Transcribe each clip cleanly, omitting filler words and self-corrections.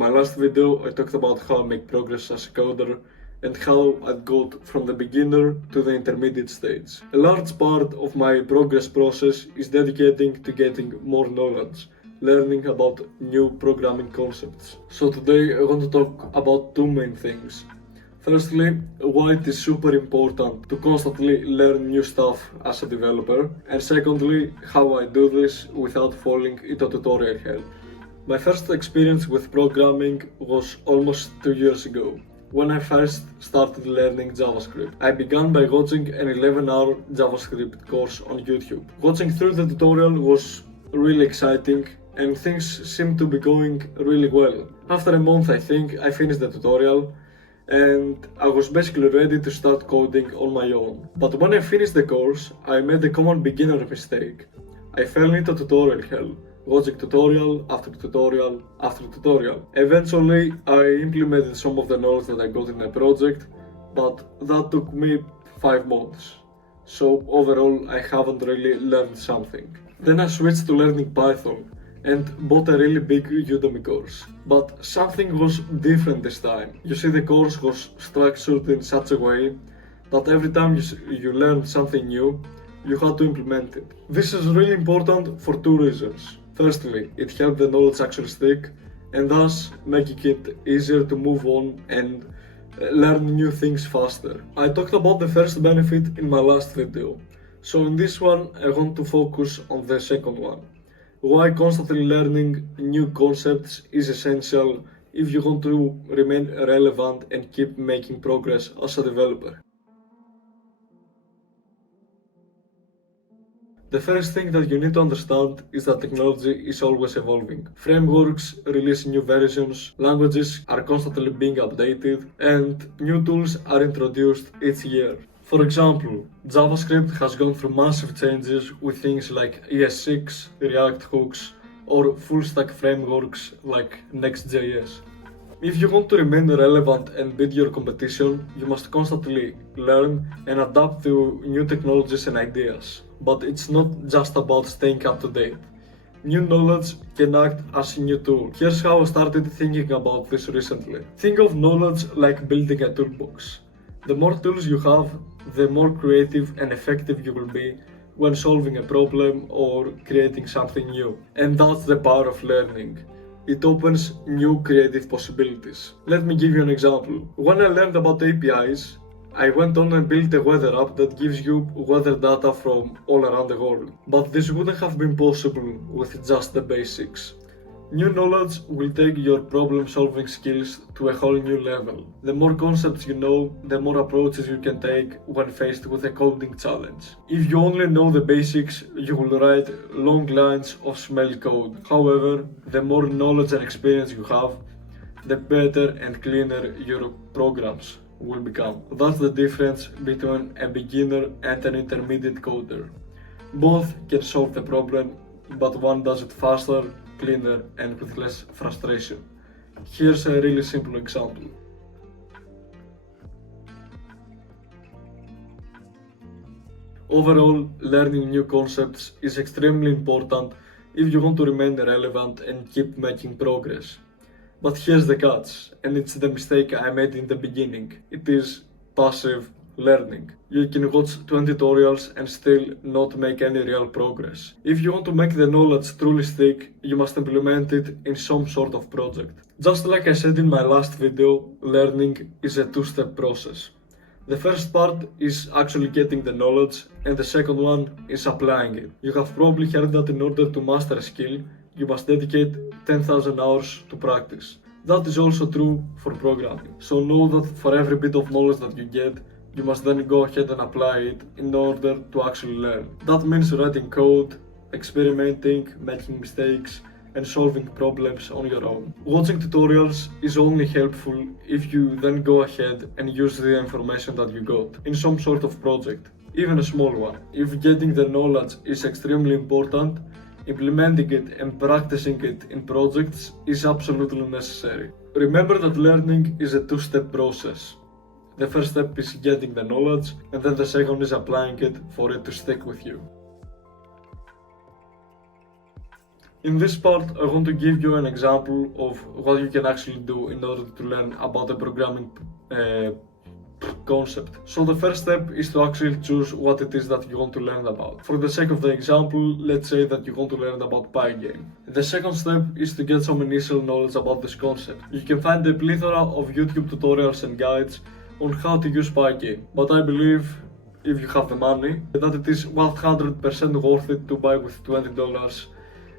my last video, I talked about how I make progress as a coder and how I got from the beginner to the intermediate stage. A large part of my progress process is dedicating to getting more knowledge, learning about new programming concepts. So today I want to talk about two main things. Firstly, why it is super important to constantly learn new stuff as a developer, and secondly, how I do this without falling into tutorial hell. My first experience with programming was almost 2 years ago, when I first started learning JavaScript. I began by watching an 11-hour JavaScript course on YouTube. Watching through the tutorial was really exciting and things seemed to be going really well. After a month, I think, I finished the tutorial and I was basically ready to start coding on my own. But when I finished the course, I made a common beginner mistake. I fell into tutorial hell, watching tutorial after tutorial after tutorial. Eventually, I implemented some of the knowledge that I got in the project, but that took me 5 months. So overall, I haven't really learned something. Then I switched to learning Python and bought a really big Udemy course. But something was different this time. You see, the course was structured in such a way that every time you learned something new, you had to implement it. This is really important for two reasons. Firstly, it helped the knowledge actually stick, and thus making it easier to move on and learn new things faster. I talked about the first benefit in my last video, so in this one I want to focus on the second one. Why constantly learning new concepts is essential if you want to remain relevant and keep making progress as a developer. The first thing that you need to understand is that technology is always evolving. Frameworks release new versions, languages are constantly being updated, and new tools are introduced each year. For example, JavaScript has gone through massive changes with things like ES6, React hooks, or full-stack frameworks like Next.js. If you want to remain relevant and beat your competition, you must constantly learn and adapt to new technologies and ideas. But it's not just about staying up to date. New knowledge can act as a new tool. Here's how I started thinking about this recently. Think of knowledge like building a toolbox. The more tools you have, the more creative and effective you will be when solving a problem or creating something new. And that's the power of learning. It opens new creative possibilities. Let me give you an example. When I learned about APIs, I went on and built a weather app that gives you weather data from all around the world. But this wouldn't have been possible with just the basics. New knowledge will take your problem-solving skills to a whole new level. The more concepts you know, the more approaches you can take when faced with a coding challenge. If you only know the basics, you will write long lines of smelly code. However, the more knowledge and experience you have, the better and cleaner your programs will become. That's the difference between a beginner and an intermediate coder. Both can solve the problem, but one does it faster, cleaner, and with less frustration. Here's a really simple example. Overall, learning new concepts is extremely important if you want to remain relevant and keep making progress. But here's the catch, and it's the mistake I made in the beginning. It is passive learning. You can watch 20 tutorials and still not make any real progress. If you want to make the knowledge truly stick, you must implement it in some sort of project. Just like I said in my last video, learning is a two-step process. The first part is actually getting the knowledge, and the second one is applying it. You have probably heard that in order to master a skill, you must dedicate 10,000 hours to practice. That is also true for programming. So know that for every bit of knowledge that you get, you must then go ahead and apply it in order to actually learn. That means writing code, experimenting, making mistakes, and solving problems on your own. Watching tutorials is only helpful if you then go ahead and use the information that you got in some sort of project, even a small one. If getting the knowledge is extremely important, implementing it and practicing it in projects is absolutely necessary. Remember that learning is a two-step process. The first step is getting the knowledge, and then the second is applying it for it to stick with you. In this part, I want to give you an example of what you can actually do in order to learn about a programming concept. So the first step is to actually choose what it is that you want to learn about. For the sake of the example, let's say that you want to learn about Pygame. The second step is to get some initial knowledge about this concept. You can find a plethora of YouTube tutorials and guides on how to use Pygame, but I believe, if you have the money, that it is 100% worth it to buy with $20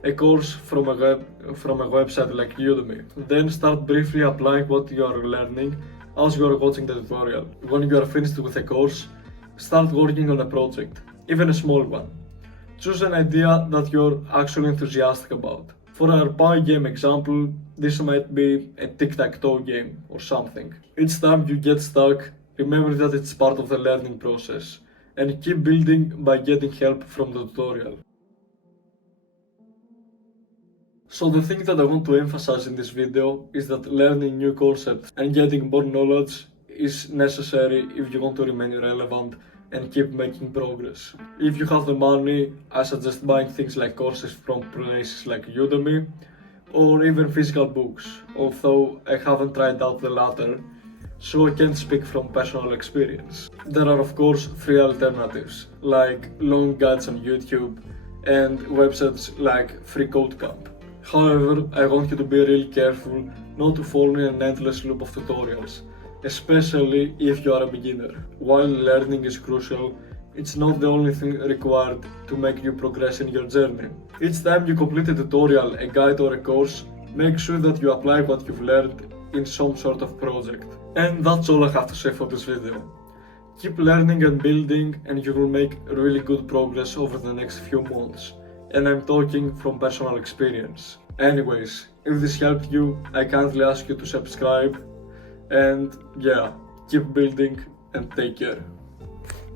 a course from a website like Udemy. Then start briefly applying what you are learning as you are watching the tutorial. When you are finished with a course, start working on a project, even a small one. Choose an idea that you're actually enthusiastic about. For our Pygame example, this might be a tic-tac-toe game or something. Each time you get stuck, remember that it's part of the learning process, and keep building by getting help from the tutorial. So the thing that I want to emphasize in this video is that learning new concepts and getting more knowledge is necessary if you want to remain relevant and keep making progress. If you have the money, I suggest buying things like courses from places like Udemy or even physical books, although I haven't tried out the latter, so I can't speak from personal experience. There are of course free alternatives like long guides on YouTube and websites like FreeCodeCamp. However, I want you to be really careful not to fall in an endless loop of tutorials, especially if you are a beginner. While learning is crucial, it's not the only thing required to make you progress in your journey. Each time you complete a tutorial, a guide or a course, make sure that you apply what you've learned in some sort of project. And that's all I have to say for this video. Keep learning and building and you will make really good progress over the next few months. And I'm talking from personal experience. Anyways, if this helped you, I kindly ask you to subscribe, and yeah, keep building and take care.